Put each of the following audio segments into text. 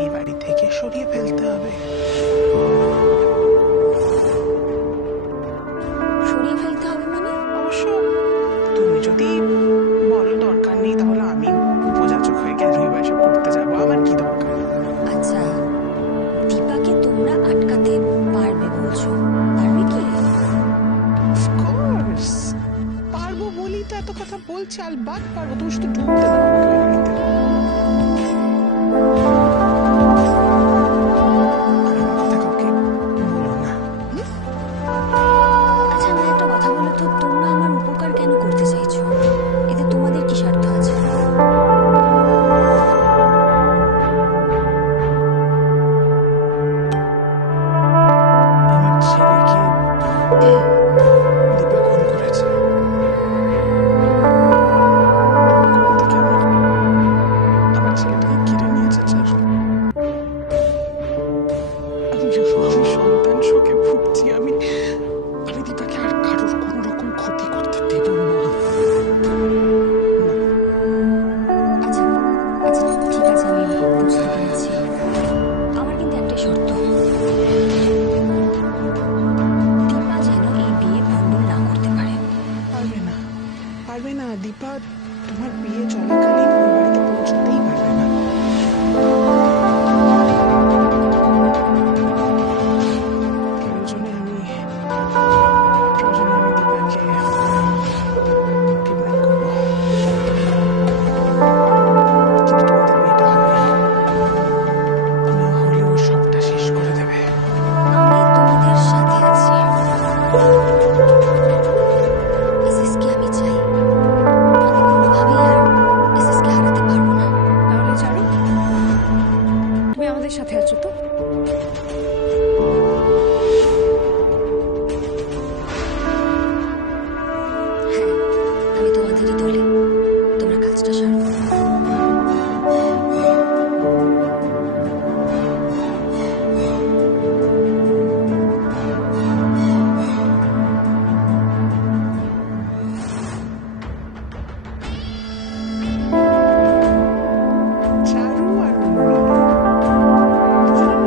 এই বাড়ি থেকে সরিয়ে ফেলতে হবে। সরিয়ে ফেলতে হবে মানে? অবশ্য তুমি যদি বলো দরকার নেই, তাহলে আমি উপযাচক হয়ে কেন এসব করতে যাবো? আমার কি দরকার? আচ্ছা, দীপাকে তোমরা আটকাতে পারবে বলছো, পারবে কি? অফকোর্স পারবো, বলি তো এত কথা বলছি। আলবাত পারবো, তুমি শুধু ঢুকতে দাও আমাকে ওই বাড়িতে। আর আমার কথা কাউকে বলো না। আচ্ছা, আমার একটা কথা বলো তো, তোমরা আমার উপকার কেন করতে চাইছো? এতে তোমাদের কি স্বার্থ আছে? আমার ছেলেকে দীপা খুন করেছে। কোল থেকে আমার ছেলেটাকে কেড়ে নিয়েছে। আমি সন্তান শোকে ভুগছি। আমি দীপাকে আর কারোর কোনো রকম ক্ষতি করতে দেব না। আচ্ছা আচ্ছা, ঠিক আছে, আমি বুঝতে পেরেছি। আমার কিন্তু একটাই শর্ত, দীপা যেন এই বিয়ে ভণ্ডুল না করতে পারে। পারবে না, পারবে না। দীপা তোমার বিয়ে চলাকালীন ওই বাড়িতে পৌঁছতেই পারবে না। প্রয়োজনে আমি দীপাকে কিডন্যাপ করবো, কিন্তু তোমাদের বিয়েটা হবে না হলে ও সবটা শেষ করে দেবে। আমি তোমাদের সাথে আছি। এসএসকে আমি চাই, আমি কোনোভাবেই আর এসএসকে হারাতে পারবো না। তাহলে চারু, তুমি আমাদের সাথে আছো তো? হ্যাঁ, আমি তোমাদেরই দলে। তোমরা কাজটা সারো। চারু আর উর্মি দুজনে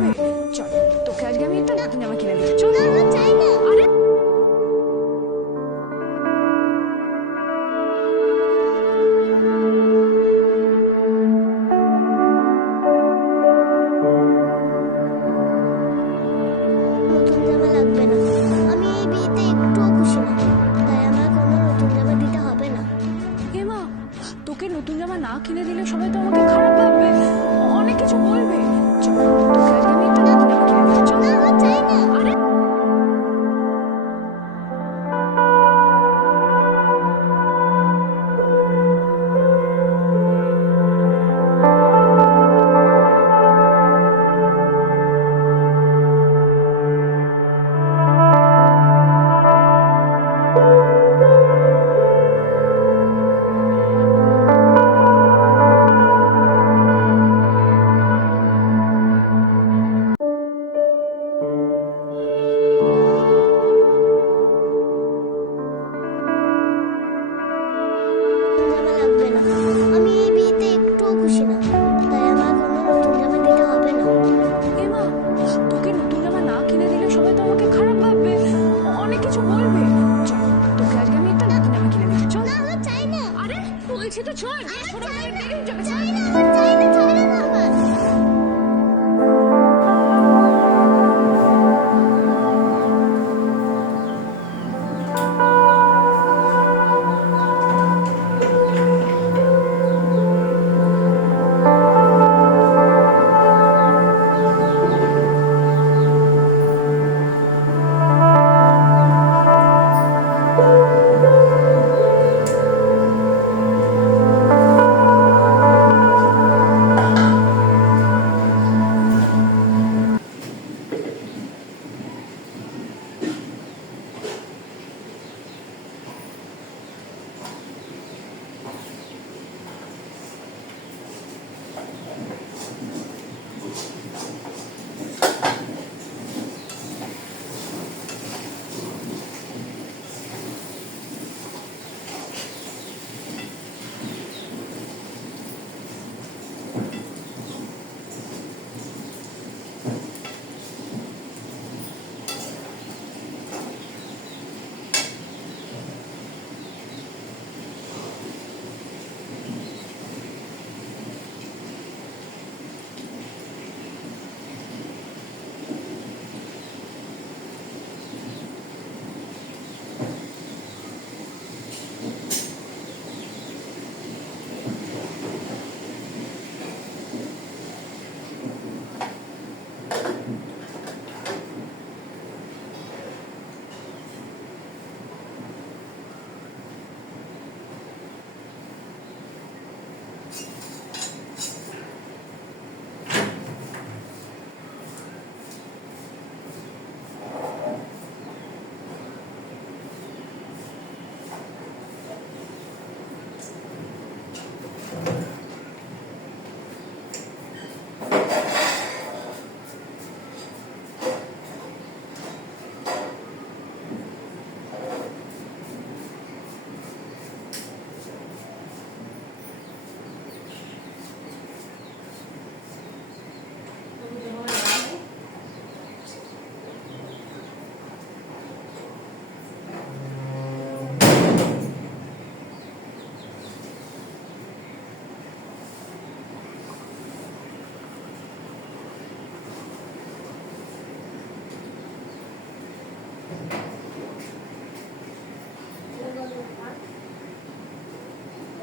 বলবে। চল তোকে আজকে আমি একটা নতুন জামা কিনে দিই, চল। চাই না। আরে নতুন জামা লাগবে না, আমি এই বিয়েতে একটুও খুশি না, তাই আমার কোনো নতুন জামা দিতে হবে না। এ মা, তোকে নতুন জামা না কিনে দিলে সবাই তো আমাকে খারাপ ভাববে, অনেক কিছু বলবে। চল তোকে আজকে আমি একটা নতুন জামা কিনে দিই, চল। চাই না। আরে জামা লাগবে না, আমি এই বিয়েতে একটুও খুশি না, তাই আমার কোনো নতুন জামা দিতে হবে না। এ মা, তোকে নতুন জামা না কিনে দিলে সবাই তো আমাকে খারাপ ভাববে, অনেক কিছু বলবে। চল তোকে আজকে আমি একটা নতুন জামা কিনে দিই, চল। চাই না। আরে বলছি তো চল, ছোট করে দেরি হয়ে যাবে। চাই না, চাই না, চাই না বাবা।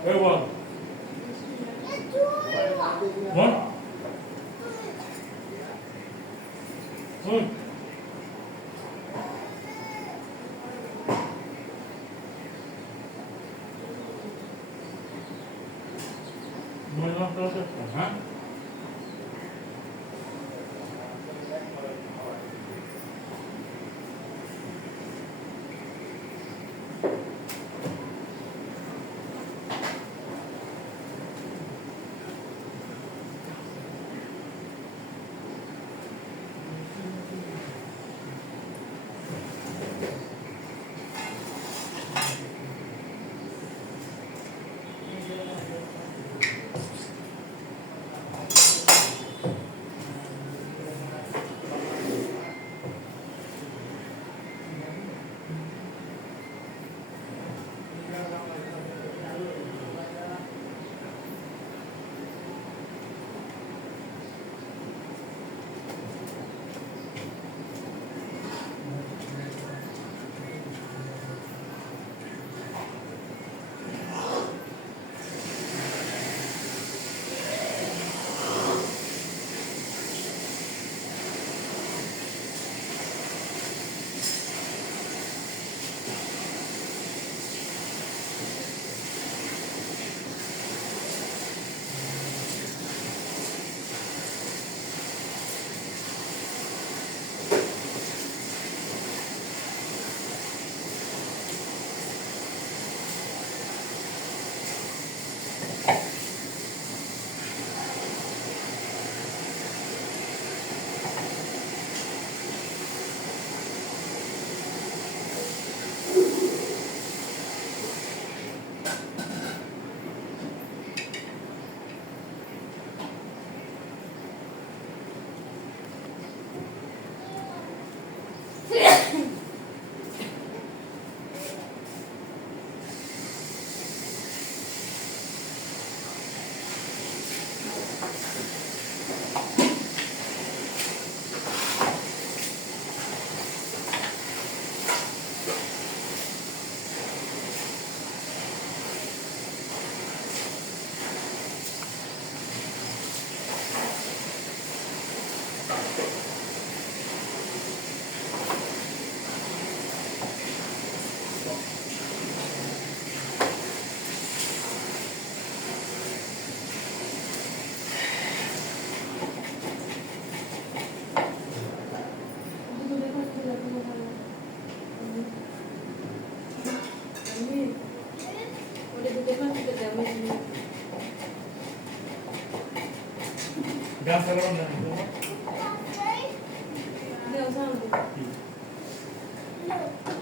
Hey, what? What? What? Muy bien, entonces, ajá. গান চালানো না Hey!